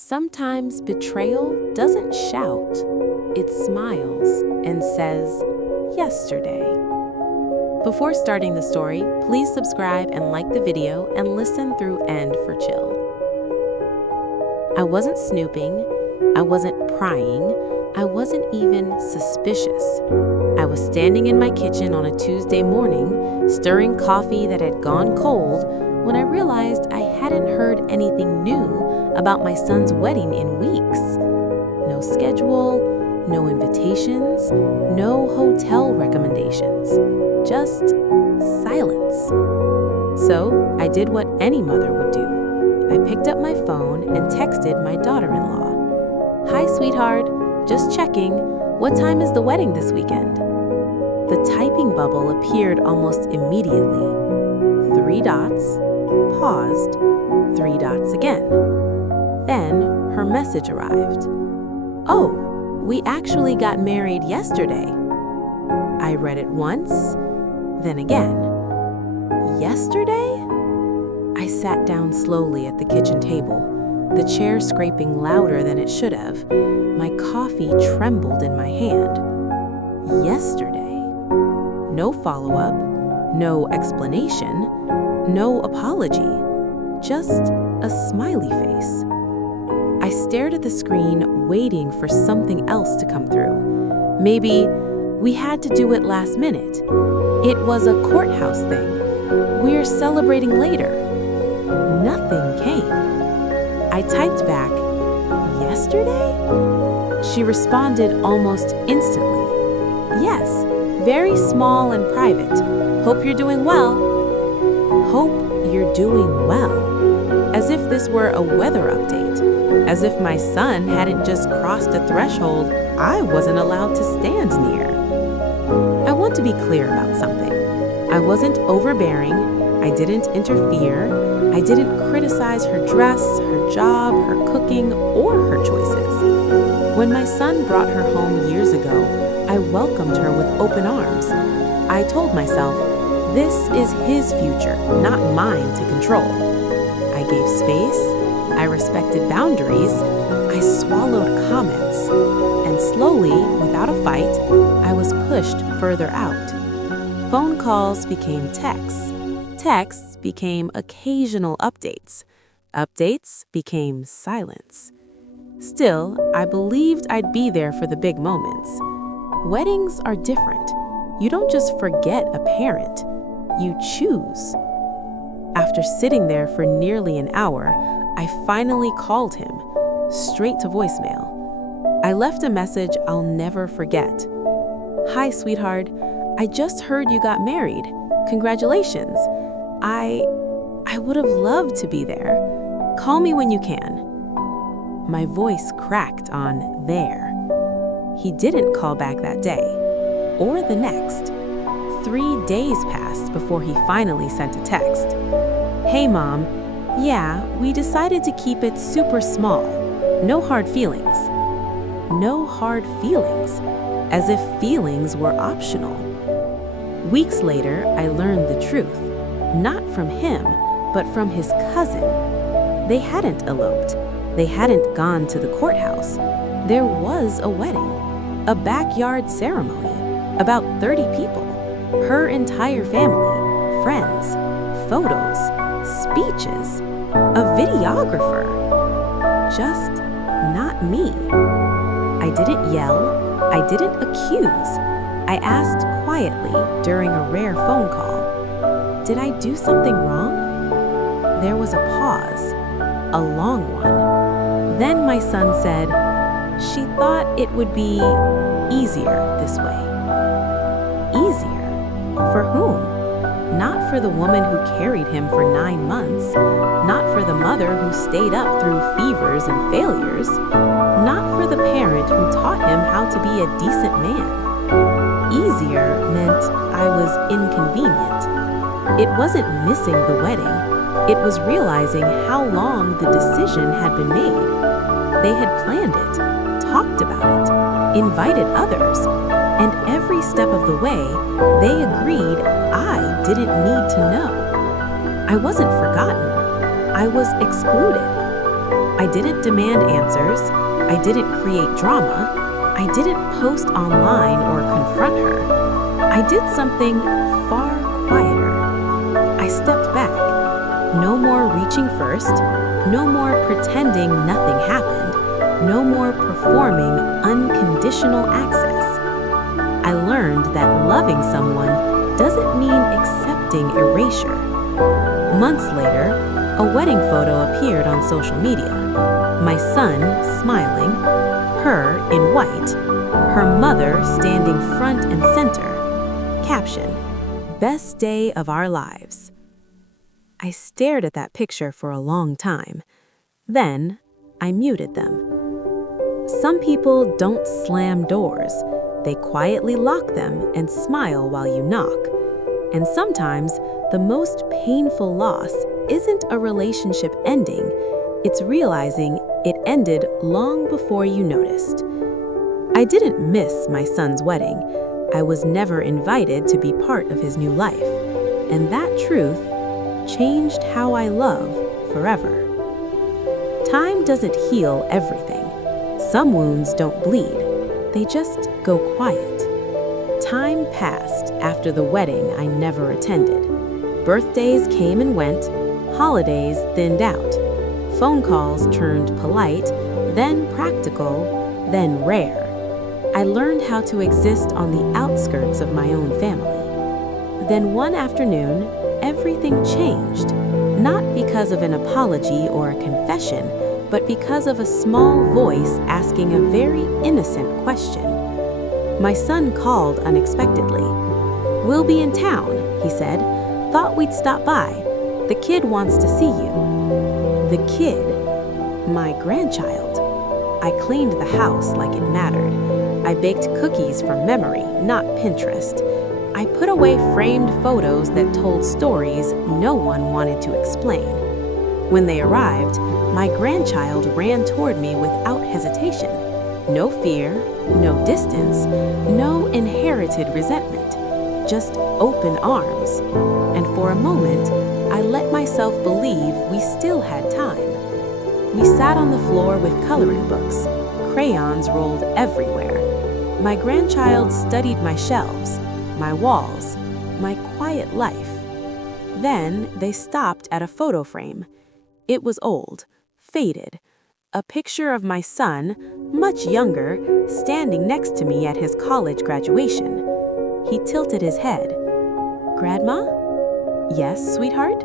Sometimes betrayal doesn't shout, it smiles and says, yesterday. Before starting the story, please subscribe and like the video and listen through end for chill. I wasn't snooping, I wasn't prying, I wasn't even suspicious. I was standing in my kitchen on a Tuesday morning, stirring coffee that had gone cold, when I realized I hadn't heard anything new about my son's wedding in weeks. No schedule, no invitations, no hotel recommendations, just silence. So I did what any mother would do. I picked up my phone and texted my daughter-in-law. "Hi, sweetheart, just checking. What time is the wedding this weekend?" The typing bubble appeared almost immediately. 3 dots, paused, 3 dots again. Then her message arrived. "Oh, we actually got married yesterday." I read it once, then again. Yesterday? I sat down slowly at the kitchen table, the chair scraping louder than it should have. My coffee trembled in my hand. Yesterday. No follow-up, no explanation, no apology, just a smiley face. I stared at the screen, waiting for something else to come through. Maybe we had to do it last minute. It was a courthouse thing. We're celebrating later. Nothing came. I typed back, "Yesterday?" She responded almost instantly. "Yes, very small and private. Hope you're doing well." Hope you're doing well. As if this were a weather update. As if my son hadn't just crossed a threshold I wasn't allowed to stand near. I want to be clear about something. I wasn't overbearing. I didn't interfere. I didn't criticize her dress, her job, her cooking, or her choices. When my son brought her home years ago, I welcomed her with open arms. I told myself, this is his future, not mine to control. I gave space, I respected boundaries, I swallowed comments, and slowly, without a fight, I was pushed further out. Phone calls became texts. Texts became occasional updates. Updates became silence. Still, I believed I'd be there for the big moments. Weddings are different. You don't just forget a parent, you choose. After sitting there for nearly an hour, I finally called him, straight to voicemail. I left a message I'll never forget. "Hi, sweetheart. I just heard you got married. Congratulations. I would have loved to be there. Call me when you can." My voice cracked on "there." He didn't call back that day, or the next. 3 days passed before he finally sent a text. "Hey, Mom. Yeah, we decided to keep it super small. No hard feelings." No hard feelings, as if feelings were optional. Weeks later, I learned the truth, not from him, but from his cousin. They hadn't eloped. They hadn't gone to the courthouse. There was a wedding, a backyard ceremony, about 30 people, her entire family, friends, photos, speeches, a videographer. Just not me. I didn't yell, I didn't accuse. I asked quietly during a rare phone call, "Did I do something wrong?" There was a pause, a long one. Then my son said, "She thought it would be easier this way." Easier? For whom? Not for the woman who carried him for 9 months, not for the mother who stayed up through fevers and failures, not for the parent who taught him how to be a decent man. Easier meant I was inconvenient. It wasn't missing the wedding. It was realizing how long the decision had been made. They had planned it, talked about it, invited others, and every step of the way, they agreed I didn't need to know. I wasn't forgotten. I was excluded. I didn't demand answers. I didn't create drama. I didn't post online or confront her. I did something far quieter. I stepped back. No more reaching first. No more pretending nothing happened. No more performing unconditional access. I learned that loving someone doesn't mean accepting erasure. Months later, a wedding photo appeared on social media. My son smiling, her in white, her mother standing front and center. Caption: best day of our lives. I stared at that picture for a long time. Then, I muted them. Some people don't slam doors. They quietly lock them and smile while you knock. And sometimes, the most painful loss isn't a relationship ending. It's realizing it ended long before you noticed. I didn't miss my son's wedding. I was never invited to be part of his new life. And that truth changed how I love forever. Time doesn't heal everything. Some wounds don't bleed. They just go quiet. Time passed after the wedding I never attended. Birthdays came and went. Holidays thinned out. Phone calls turned polite, then practical, then rare. I learned how to exist on the outskirts of my own family. Then one afternoon, everything changed. Not because of an apology or a confession, but because of a small voice asking a very innocent question. My son called unexpectedly. "We'll be in town," he said. "Thought we'd stop by. The kid wants to see you." The kid? My grandchild. I cleaned the house like it mattered. I baked cookies from memory, not Pinterest. I put away framed photos that told stories no one wanted to explain. When they arrived, my grandchild ran toward me without hesitation. No fear, no distance, no inherited resentment, just open arms. And for a moment, I let myself believe we still had time. We sat on the floor with coloring books. Crayons rolled everywhere. My grandchild studied my shelves, my walls, my quiet life. Then they stopped at a photo frame. It was old, faded. A picture of my son, much younger, standing next to me at his college graduation. He tilted his head. "Grandma?" "Yes, sweetheart?"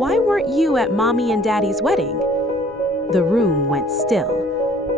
"Why weren't you at Mommy and Daddy's wedding?" The room went still.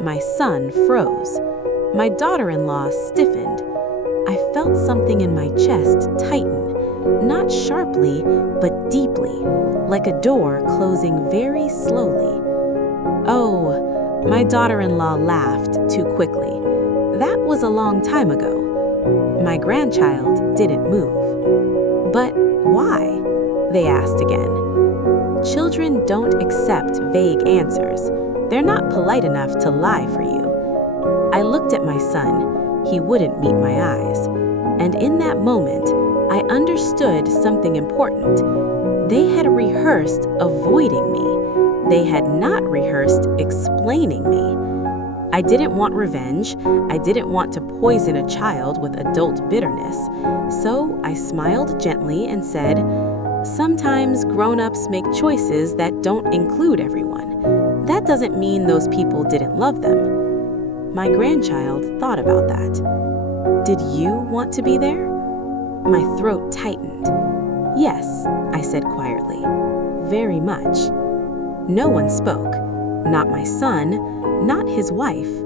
My son froze. My daughter-in-law stiffened. I felt something in my chest tighten, not sharply, but deeply, like a door closing very slowly. "Oh," my daughter-in-law laughed too quickly. "That was a long time ago." My grandchild didn't move. "But why?" they asked again. Children don't accept vague answers. They're not polite enough to lie for you. I looked at my son. He wouldn't meet my eyes. And in that moment, I understood something important. They had rehearsed avoiding me. They had not rehearsed explaining me. I didn't want revenge. I didn't want to poison a child with adult bitterness. So I smiled gently and said, "Sometimes grown-ups make choices that don't include everyone. That doesn't mean those people didn't love them." My grandchild thought about that. "Did you want to be there?" My throat tightened. "Yes," I said quietly. "Very much." No one spoke. Not my son, not his wife.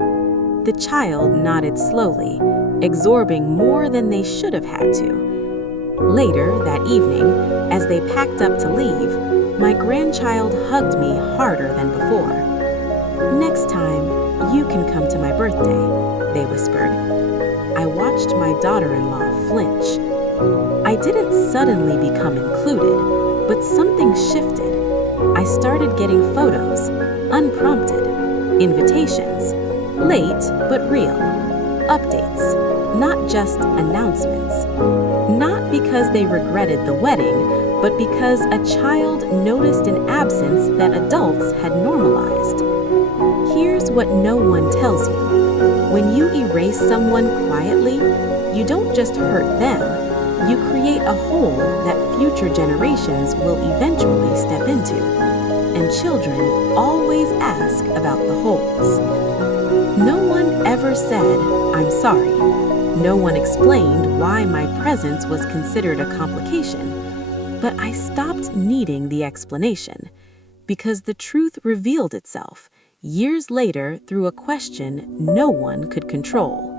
The child nodded slowly, absorbing more than they should have had to. Later that evening, as they packed up to leave, my grandchild hugged me harder than before. "Next time, you can come to my birthday," they whispered. I watched my daughter-in-law flinch. I didn't suddenly become included, but something shifted. I started getting photos, unprompted, invitations, late but real, updates, not just announcements. Not because they regretted the wedding, but because a child noticed an absence that adults had normalized. Here's what no one tells you. When you erase someone quietly, you don't just hurt them, you create a hole that future generations will eventually step into. And children always ask about the holes. No one ever said, "I'm sorry." No one explained why my presence was considered a complication. But I stopped needing the explanation, because the truth revealed itself years later through a question no one could control.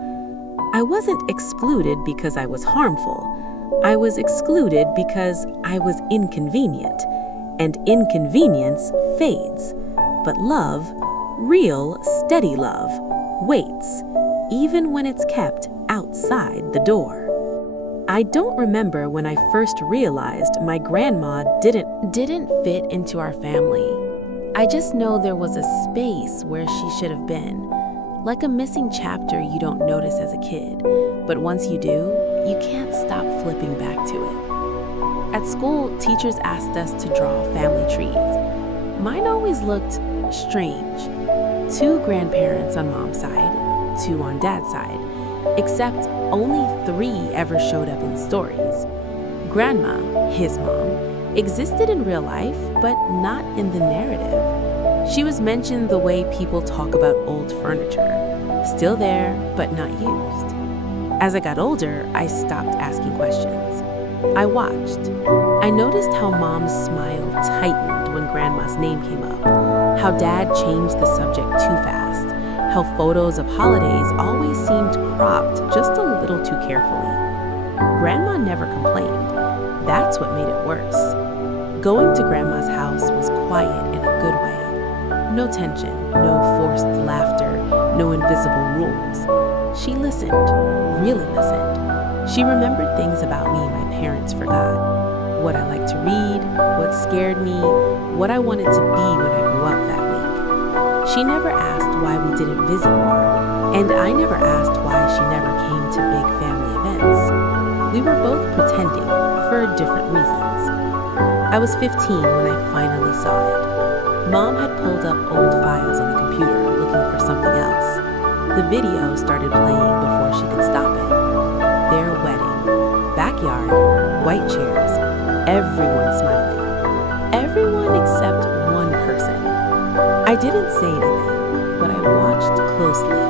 I wasn't excluded because I was harmful. I was excluded because I was inconvenient. And inconvenience fades. But love, real, steady love, waits, even when it's kept outside the door. I don't remember when I first realized my grandma didn't fit into our family. I just know there was a space where she should have been, like a missing chapter you don't notice as a kid, but once you do, you can't stop flipping back to it. At school, teachers asked us to draw family trees. Mine always looked strange. 2 grandparents on mom's side, 2 on dad's side, except only 3 ever showed up in stories. Grandma, his mom, existed in real life, but not in the narrative. She was mentioned the way people talk about old furniture, still there, but not used. As I got older, I stopped asking questions. I watched. I noticed how mom's smile tightened when grandma's name came up, how dad changed the subject too fast, how photos of holidays always seemed cropped just a little too carefully. Grandma never complained. That's what made it worse. Going to grandma's house was quiet in a good way. No tension, no forced laughter, no invisible rules. She listened, really listened. She remembered things about me my parents forgot. What I liked to read, what scared me, what I wanted to be when I grew up that week. She never asked why we didn't visit more, and I never asked why she never came to big family events. We were both pretending for different reasons. I was 15 when I finally saw it. Mom had pulled up old files on the computer looking for something else. The video started playing before she could stop it. Their wedding, backyard, white chairs, everyone smiling. Everyone except one person. I didn't say anything, but I watched closely.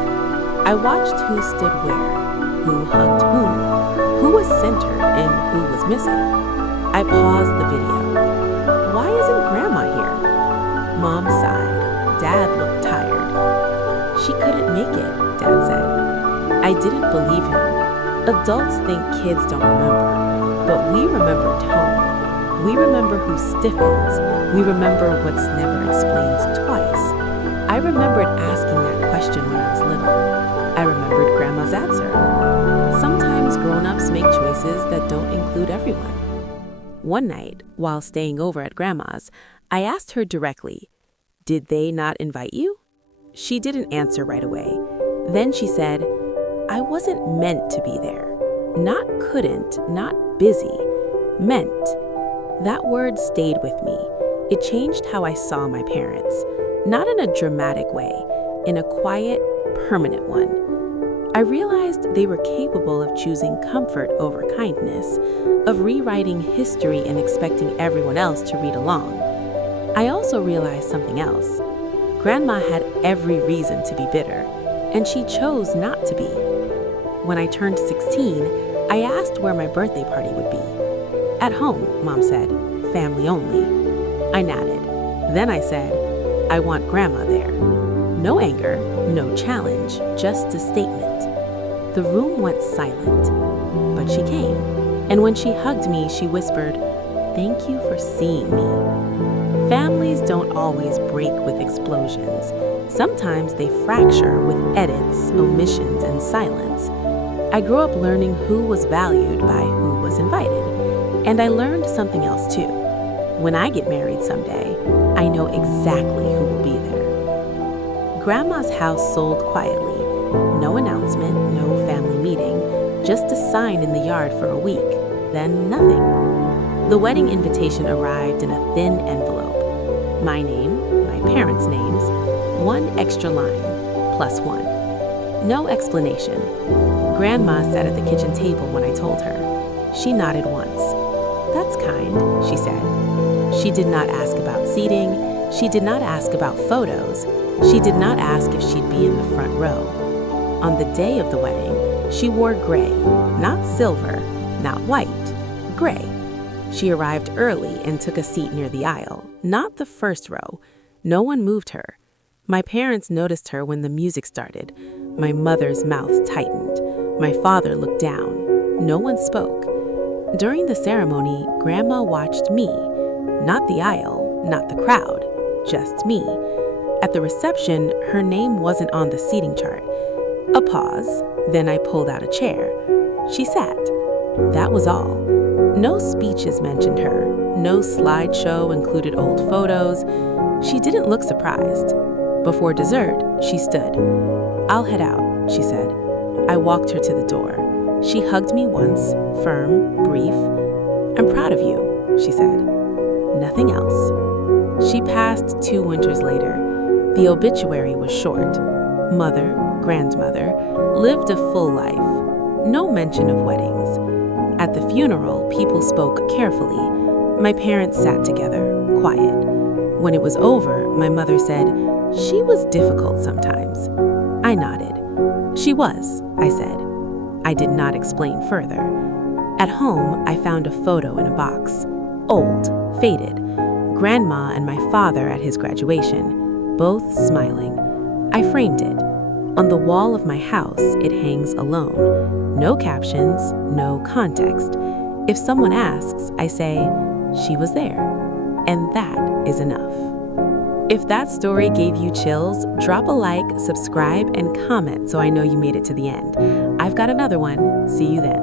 I watched who stood where, who hugged who was centered and who was missing. I paused the video. Why isn't Grandma here? Mom sighed. Dad looked tired. She couldn't make it, Dad said. I didn't believe him. Adults think kids don't remember, but we remember tone. We remember who stiffens. We remember what's never explained twice. I remembered asking that question when I was little. I remembered Grandma's answer. Sometimes grown-ups make choices that don't include everyone. One night, while staying over at Grandma's, I asked her directly, "Did they not invite you?" She didn't answer right away. Then she said, "I wasn't meant to be there. Not couldn't, not busy. Meant." That word stayed with me. It changed how I saw my parents. Not in a dramatic way, in a quiet, permanent one. I realized they were capable of choosing comfort over kindness, of rewriting history and expecting everyone else to read along. I also realized something else. Grandma had every reason to be bitter, and she chose not to be. When I turned 16, I asked where my birthday party would be. "At home," Mom said, "family only." I nodded. Then I said, "I want Grandma there." No anger, no challenge, just a statement. The room went silent, but she came. And when she hugged me, she whispered, "Thank you for seeing me." Families don't always break with explosions. Sometimes they fracture with edits, omissions, and silence. I grew up learning who was valued by who was invited. And I learned something else too. When I get married someday, I know exactly who will be there. Grandma's house sold quietly. No announcement, no family meeting, just a sign in the yard for a week, then nothing. The wedding invitation arrived in a thin envelope. My name, my parents' names, one extra line. +1. No explanation. Grandma sat at the kitchen table when I told her. She nodded once. "That's kind," she said. She did not ask about seating. She did not ask about photos. She did not ask if she'd be in the front row. On the day of the wedding, she wore gray, not silver, not white, gray. She arrived early and took a seat near the aisle, not the first row. No one moved her. My parents noticed her when the music started. My mother's mouth tightened. My father looked down. No one spoke. During the ceremony, Grandma watched me. Not the aisle, not the crowd, just me. At the reception, her name wasn't on the seating chart. A pause, then I pulled out a chair. She sat. That was all. No speeches mentioned her. No slideshow included old photos. She didn't look surprised. Before dessert, she stood. "I'll head out," she said. I walked her to the door. She hugged me once, firm, brief. "I'm proud of you," she said. Nothing else. She passed 2 winters later. The obituary was short. Mother, grandmother, lived a full life. No mention of weddings. At the funeral, people spoke carefully. My parents sat together, quiet. When it was over, my mother said, "She was difficult sometimes." I nodded. "She was," I said. I did not explain further. At home, I found a photo in a box. Old, faded. Grandma and my father at his graduation, both smiling. I framed it. On the wall of my house, it hangs alone. No captions, no context. If someone asks, I say, "She was there." And that is enough. If that story gave you chills, drop a like, subscribe, and comment so I know you made it to the end. I've got another one. See you then.